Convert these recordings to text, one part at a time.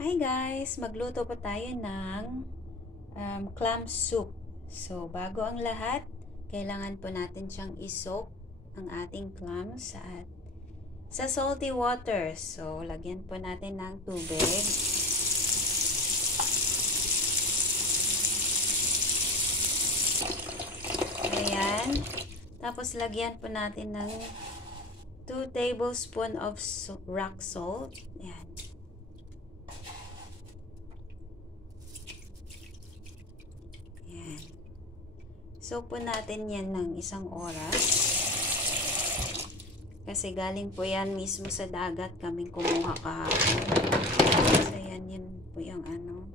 Hi guys! Magluto pa tayo ng clam soup. So, bago ang lahat, kailangan po natin siyang i-soak ang ating clams sa salty water. So, lagyan po natin ng tubig. Ayan. Tapos, lagyan po natin ng 2 tablespoons of rock salt. Ayan. Soak po natin yan ng 1 oras. Kasi galing po yan mismo sa dagat kaming kumuha kahapon. So yan po yung ano.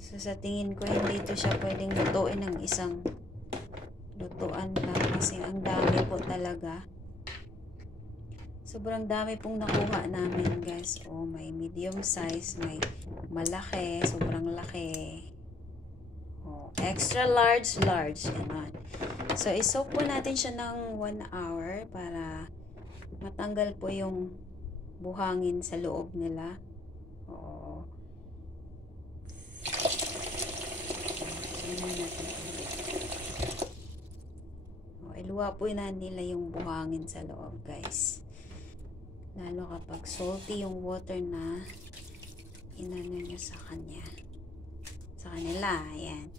So sa tingin ko hindi ito siya pwedeng lutuin ng isang lutuan lang. Kasi ang dami po talaga. Sobrang dami pong nakuha namin guys. Oh, may medium size, may malaki, sobrang laki. Extra large, ganon. So, isoak po natin siya ng 1 hour para matanggal po yung buhangin sa loob nila. Oo. Iluwa po na nila yung buhangin sa loob, guys. Lalo kapag salty yung water na inano nyo sa kanila, ayan.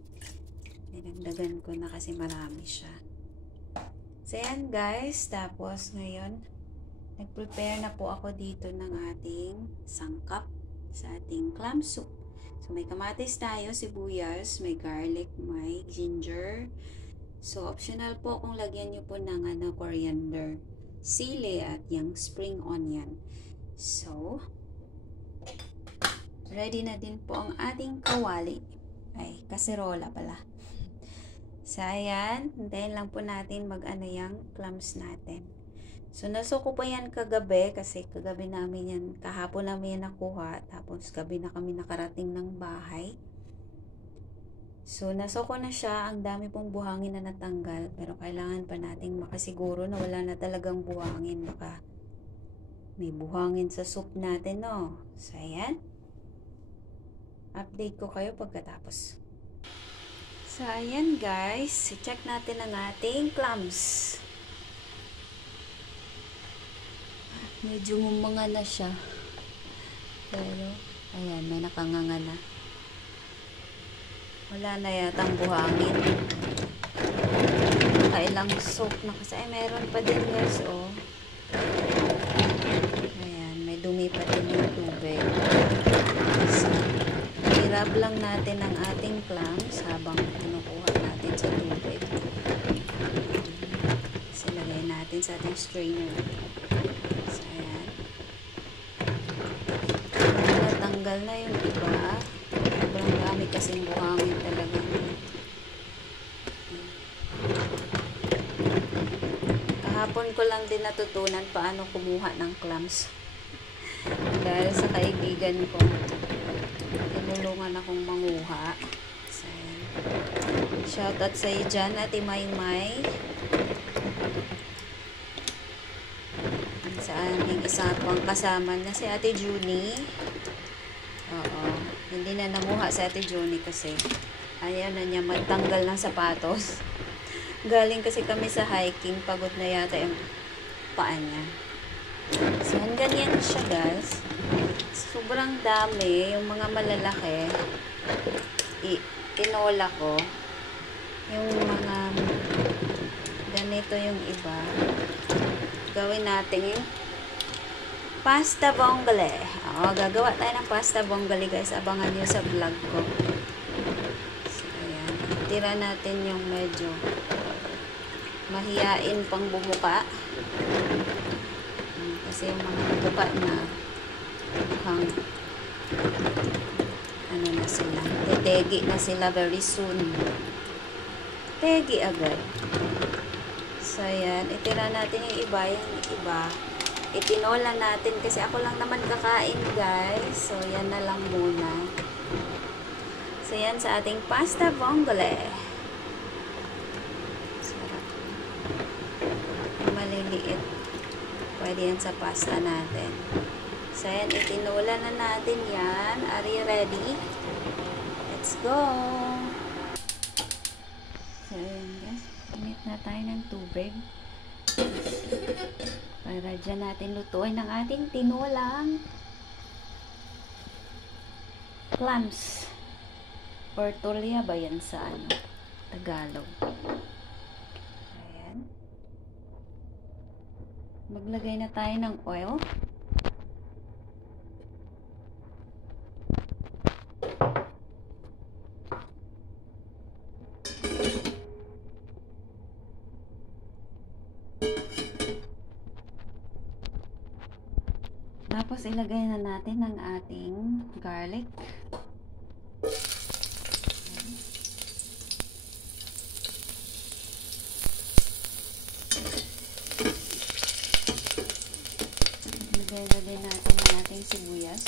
Dinagdagan ko na kasi marami siya. So, yan guys. Tapos, ngayon, nag-prepare na po ako dito ng ating sangkap sa ating clam soup. So, may kamatis tayo, sibuyas, may garlic, may ginger. So, optional po kung lagyan nyo po ng coriander, sili, at yung spring onion. So, ready na din po ang ating kawali. Ay, kaserola pala. So, ayan. Hintayin lang po natin mag-ano yung clams natin. So, nasuko po yan kagabi kasi kagabi namin yan, kahapon namin yan nakuha. Tapos, gabi na kami nakarating ng bahay. So, nasuko na siya. Ang dami pong buhangin na natanggal. Pero, kailangan pa nating makasiguro na wala na talagang buhangin. Baka may buhangin sa soup natin, no? So, ayan. Update ko kayo pagkatapos. So, ayan guys. Check natin ang ating clams. Medyo mumanga na siya. Pero, ayan, may nakanganga na. Wala na yatang buhangin. Nakailang soak na kasi. Ay, meron pa din guys, oh. Ayan, may dumi pa din yung tubig. So, i-rub lang natin ang ating clams habang kinukuha natin sa tubig. Silagay natin sa ating strainer. So, ayan. Natanggal na yung iba. Sobrang dami kasing buhangin talaga. Kahapon ko lang din natutunan paano kumuha ng clams. Dahil sa kaibigan ko. Tinulungan akong manguha. So, shoutout sa iyo dyan, Ate Maymay. Sa aming isa pang kasama na si Ate Junie. Oo. Hindi na nanguha si Ate Junie kasi ayaw na niya magtanggal ng sapatos. Galing kasi kami sa hiking. Pagod na yata yung paa niya. So, ganyan siya guys. Sobrang dami. Yung mga malalaki, tinola ko. Yung mga ganito yung iba. Gawin natin yung pasta vongole. Gagawa tayo ng pasta vongole guys. Abangan nyo sa vlog ko. So, ayan. Tira natin yung medyo mahiyain pang bumuka. Kasi yung mga buka na ano na sila, tetegi na sila very soon. Tegi agad. So, yan. Itira natin yung iba. Itinola natin kasi ako lang naman kakain, guys. So, yan na lang muna. So, yan sa ating pasta vongole. Sarap. Maliliit. Pwede yan sa pasta natin. So, ayan, itinula na natin yan. Are you ready? Let's go! So, ayan guys. Init na tayo ng tubig. Para dyan natin lutuin ang ating tinulang clams. Or tulya ba yan sa Tagalog? Ayan. Maglagay na tayo ng oil. Tapos ilagay na natin ang ating garlic. Ilagay na din natin ang ating sibuyas.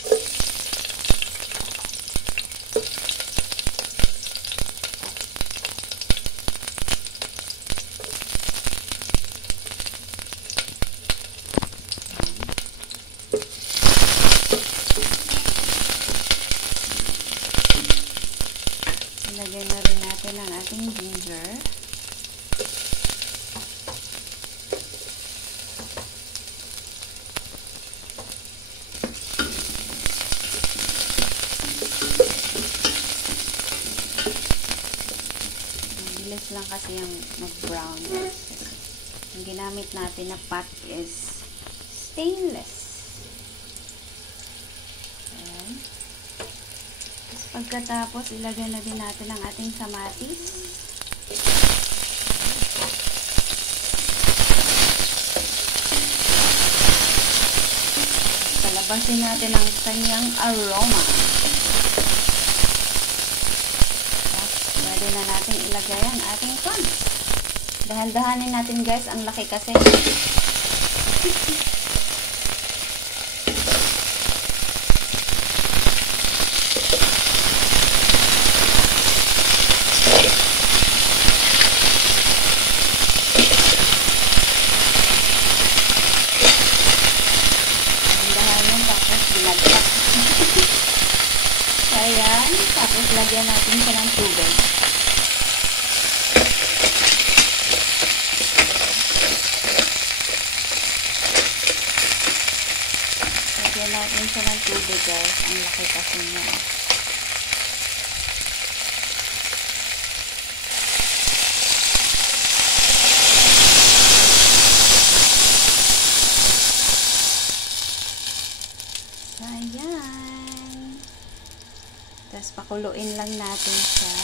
Ilagay na rin natin ang ating ginger. Bilis lang kasi yung mag-brown. Ang ginamit natin na pot is stainless. Pagkatapos, ilagay na din natin ang ating kamatis. Palabasin natin ang kanyang aroma. Tapos, pwede na natin ilagay ang ating clams. Dahan-dahanin natin guys, ang laki kasi. Ayan, tapos lagyan natin siya ng tubig. Lagyan natin siya ng tubig guys. Ang laki kasi niya. Ayan. Tapos pakuluin lang natin siya.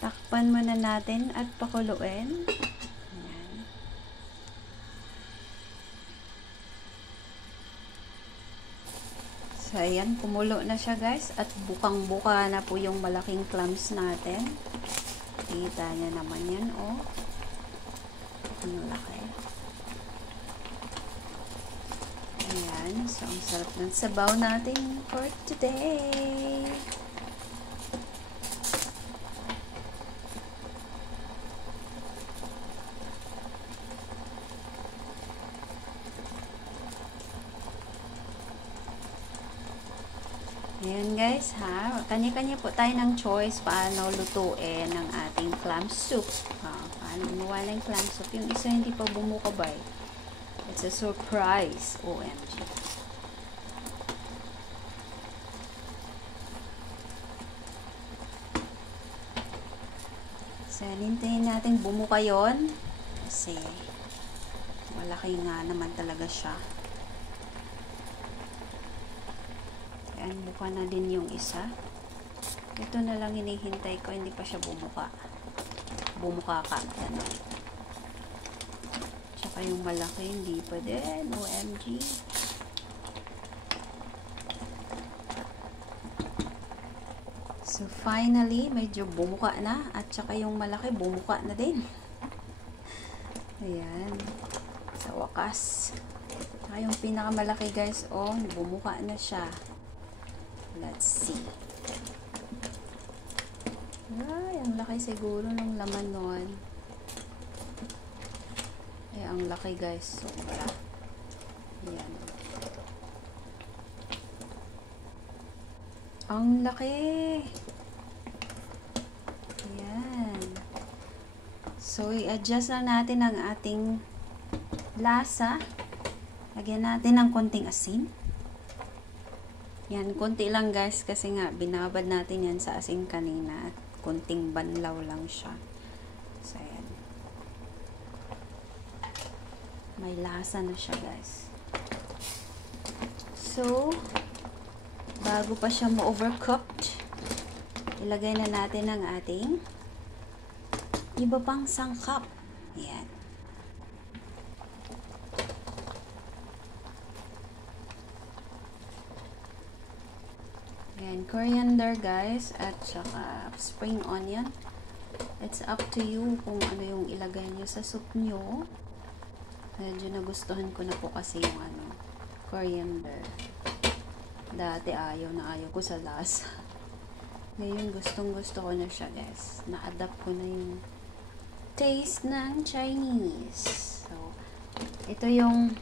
Takpan muna natin at pakuluin. Ayan. So ayan, kumulo na siya guys. At bukang-buka na po yung malaking clams natin. Kita niya naman yan, oh. Ang laki. Ayan. So, ang sarap ng sabaw natin for today. Ayan guys, ha. Kanya-kanya po tayo ng choice paano lutuin ang ating clam soup. Paano gumawa ng clam soup. Yung isa hindi pa bumukabay. It's a surprise. OMG. So, hintayin natin bumuka yun. Kasi, malaki nga naman talaga siya. Ayan, buka na din yung isa. Ito na lang hinihintay ko. Hindi pa siya bumuka. Bumuka ka. Ano. Tsaka yung malaki, hindi pa din. OMG. So, finally, medyo bumuka na. At tsaka yung malaki, bumuka na din. Ayan. Sa wakas. Tsaka yung pinakamalaki, guys, oh, bumuka na siya. Let's see. Ay, ang laki siguro ng laman nun. Ay, ang laki guys. Sobra. Ayan. Ang laki. Ayan. So, i-adjust lang natin ang ating lasa. Lagyan natin ng konting asin. Yan, konti lang guys kasi nga binabad natin yan sa asin kanina at konting banlaw lang siya. So, ayan. May lasa na siya guys. So, bago pa siya ma-overcooked, ilagay na natin ang ating iba pang sangkap. Ayan. Ayan, coriander guys, at saka spring onion. It's up to you kung ano yung ilagay nyo sa soup nyo. Medyo nagustuhan ko na po kasi yung coriander. Dati ayaw ko sa lasa. Ngayon gustong gusto ko na siya guys. Na-adapt ko na yung taste ng Chinese. So, ito yung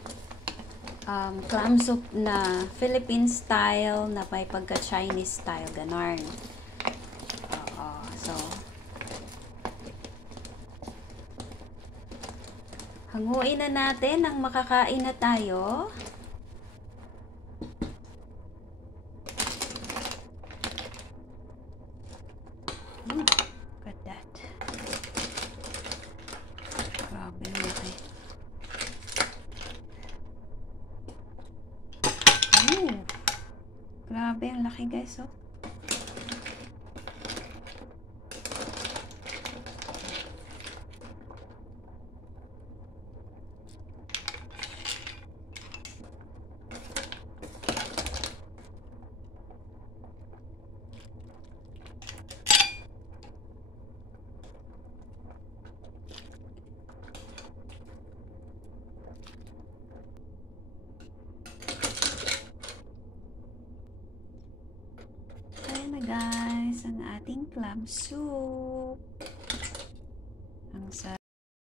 clam soup na Philippine style na may pagka Chinese style. Ganon. So, hanguin na natin nang makakain na tayo. Look at that. Grabe ang laki. Grabe ang laki guys, oh. Ayan na guys, ang ating clam soup. Ang sarap.